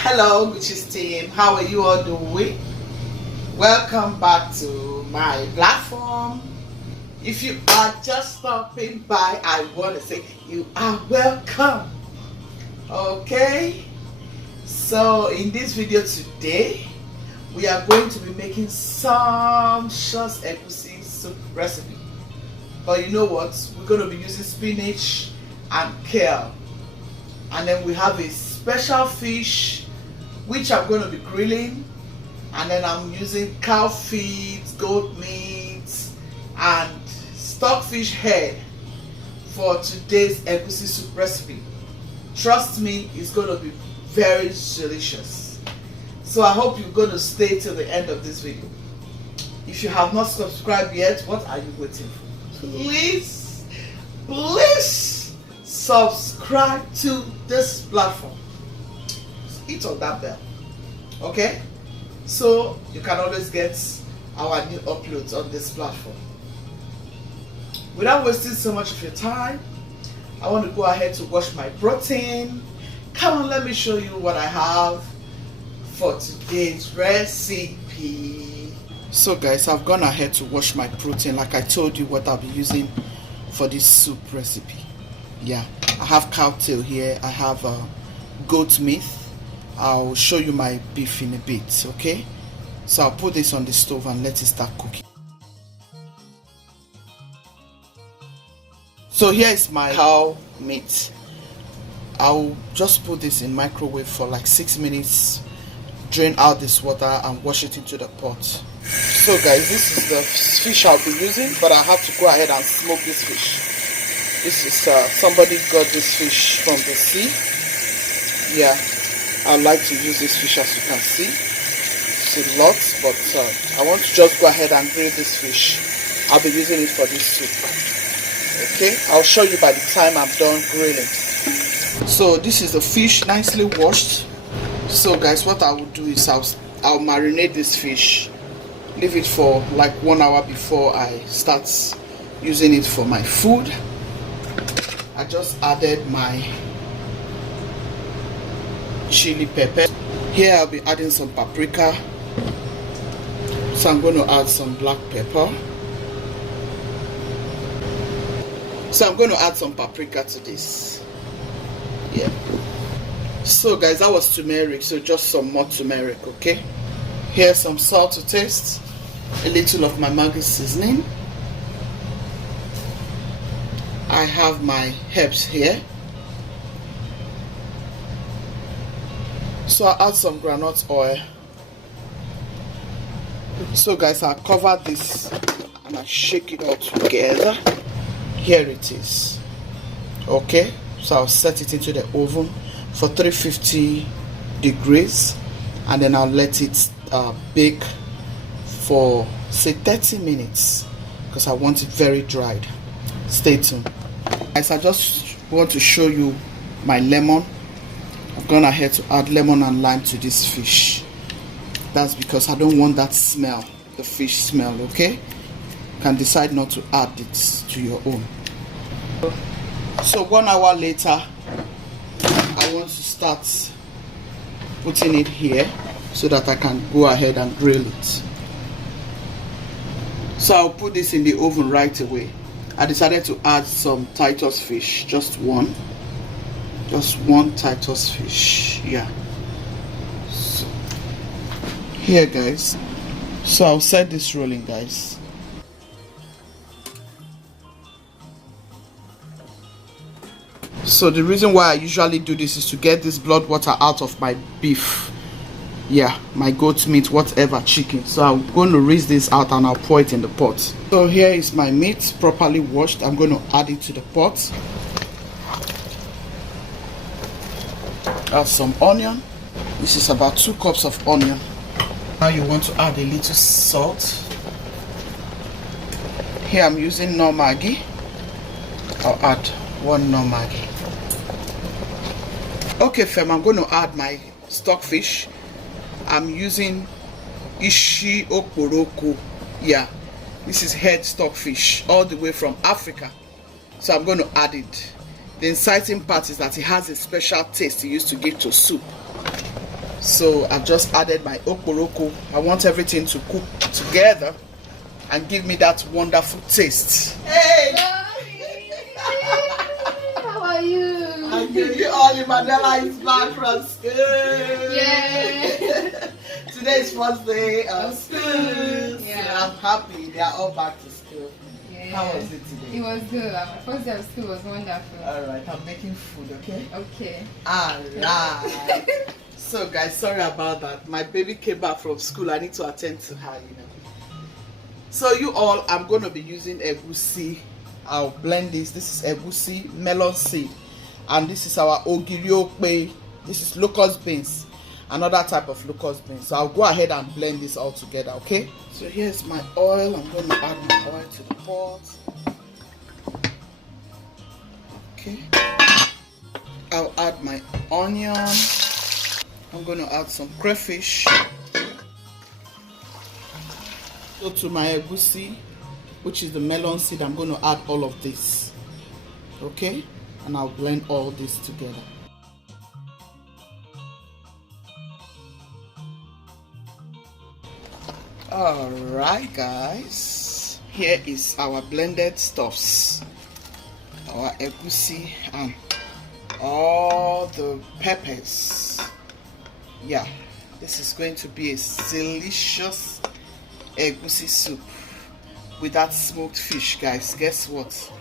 Hello Guchies team, how are you all doing? Welcome back to my platform. If you are just stopping by, I want to say you are welcome. Okay, so in this video today we are going to be making some short egwusi soup recipe, but you know what, we're going to be using spinach and kale, and then we have a special fish which I'm going to be grilling, and then I'm using cow feet, goat meat and stockfish head for today's egwusi soup recipe. Trust me, it's going to be very delicious. So I hope you're going to stay till the end of this video. If you have not subscribed yet, what are you waiting for? Please subscribe to this platform. Hit on that bell, okay, so you can always get our new uploads on this platform. Without wasting so much of your time, I want to go ahead to wash my protein. Come on, let me show you what I have for today's recipe. So guys, I've gone ahead to wash my protein like I told you what I'll be using for this soup recipe. Yeah, I have cow tail here, I have goat meat. I'll show you my beef in a bit, okay? So I'll put this on the stove and let it start cooking. So here is my cow meat. I'll just put this in microwave for like 6 minutes, drain out this water and wash it into the pot. So guys, this is the fish I'll be using, but I have to go ahead and smoke this fish. This is somebody got this fish from the sea. Yeah, I like to use this fish, as you can see. It's a lot, but I want to just go ahead and grill this fish. I'll be using it for this soup. Okay, I'll show you by the time I'm done grilling. So this is the fish, nicely washed. So guys, what I will do is I'll marinate this fish, leave it for like 1 hour before I start using it for my food. I just added my chili pepper. Here I'll be adding some paprika, so I'm going to add some black pepper. So I'm going to add some paprika to this. Yeah. So guys, that was turmeric, so just some more turmeric. Okay, here's some salt to taste, a little of my MAGGI seasoning. I have my herbs here. So I'll add some groundnut oil. So guys, I'll cover this and I'll shake it all together. Here it is. Okay, so I'll set it into the oven for 350 degrees, and then I'll let it bake for say 30 minutes because I want it very dried. Stay tuned. Guys, I just want to show you my lemon. I've gone ahead to add lemon and lime to this fish. That's because I don't want that smell, the fish smell. Okay, you can decide not to add it to your own. So 1 hour later, I want to start putting it here so that I can go ahead and grill it. So I'll put this in the oven right away. I decided to add some Titus fish, just one Titus fish. Yeah, so here, guys. So I'll set this rolling, guys. So the reason why I usually do this is to get this blood water out of my beef. Yeah, my goat meat, whatever, chicken. So I'm going to rinse this out and I'll pour it in the pot. So here is my meat properly washed. I'm going to add it to the pot. Add some onion. This is about 2 cups of onion. Now you want to add a little salt. Here I'm using no Maggi. I'll add 1 no Maggi. Okay, fam, I'm going to add my stockfish. I'm using Ishi Okporoko. Yeah, this is head stockfish all the way from Africa. So I'm going to add it. The exciting part is that it has a special taste it used to give to soup. So I've just added my okporoko. I want everything to cook together and give me that wonderful taste. Hey! How are you? I'm good. You all in Mandela is back from school. Yeah. Today is first day of school. Yeah. So I'm happy they are all back to school. Yeah. How was it today? It was good. My first day of school was wonderful. Alright, I'm making food, okay? Okay. Alright. So guys, sorry about that. My baby came back from school. I need to attend to her, you know. So you all, I'm going to be using egwusi. I'll blend this. This is egwusi melon seed. And this is our OGIRI. This is locust beans. Another type of locust beans. So I'll go ahead and blend this all together, okay? So here's my oil. I'm going to add my oil to the pot. Okay. I'll add my onion. I'm going to add some crayfish. So to my egwusi, which is the melon seed, I'm going to add all of this. Okay? And I'll blend all this together. Alright guys, here is our blended stuffs, our egwusi and all the peppers. Yeah, this is going to be a delicious egwusi soup with that smoked fish, guys. Guess what?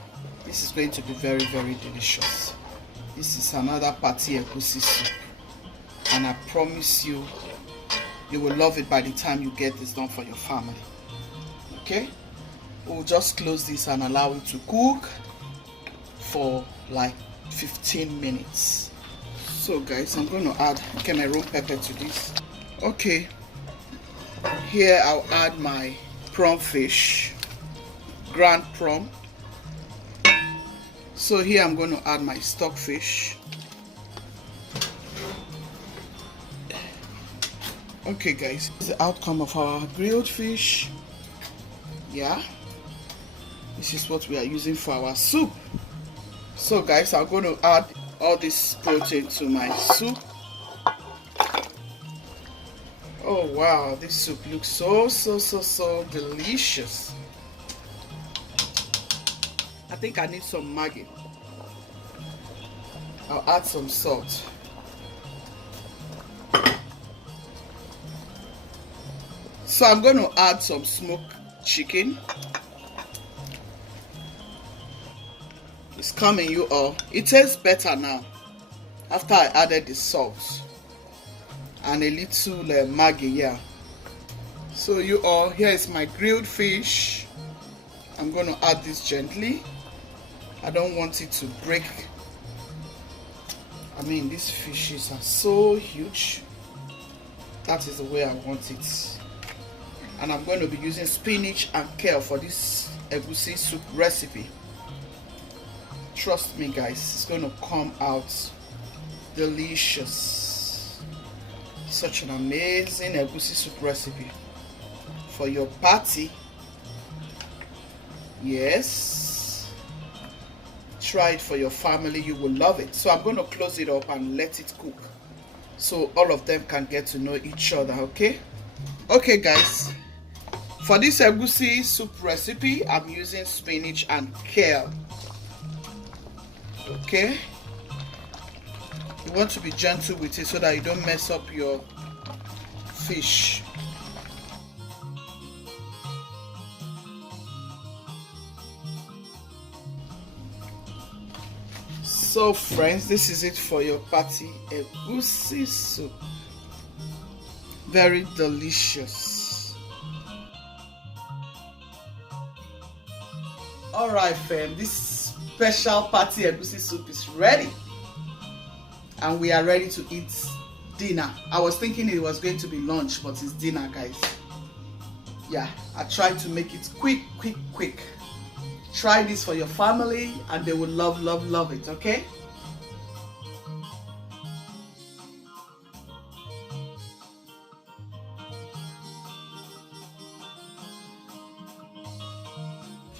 This is going to be very, very delicious. This is another party egwusi soup, and I promise you, you will love it by the time you get this done for your family. Okay, we'll just close this and allow it to cook for like 15 minutes. So guys, I'm going to add Cameroon pepper to this. Okay, here I'll add my prawn fish, ground prawn. So here I'm going to add my stockfish. Okay guys, this is the outcome of our grilled fish. Yeah, this is what we are using for our soup. So guys, I'm going to add all this protein to my soup. Oh wow, this soup looks so delicious. I think I need some Maggi. I'll add some salt. So I'm going to add some smoked chicken. It's coming, you all. It tastes better now after I added the salt and a little Maggi. Yeah. So you all, here is my grilled fish. I'm going to add this gently. I don't want it to break. I mean, these fishes are so huge. That is the way I want it. And I'm going to be using spinach and kale for this egwusi soup recipe. Trust me guys, it's going to come out delicious. Such an amazing egwusi soup recipe for your party. Yes, try it for your family, you will love it. So I'm going to close it up and let it cook so all of them can get to know each other. Okay guys, for this egwusi soup recipe, I'm using spinach and kale. Okay, you want to be gentle with it so that you don't mess up your fish. So friends, this is it for your party egwusi soup. Very delicious. Alright fam, this special party egwusi soup is ready. And we are ready to eat dinner. I was thinking it was going to be lunch, but it's dinner, guys. Yeah, I tried to make it quick. Try this for your family and they will love it, okay?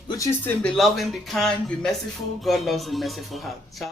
Guchies team, be loving, be kind, be merciful. God loves a merciful heart. Ciao.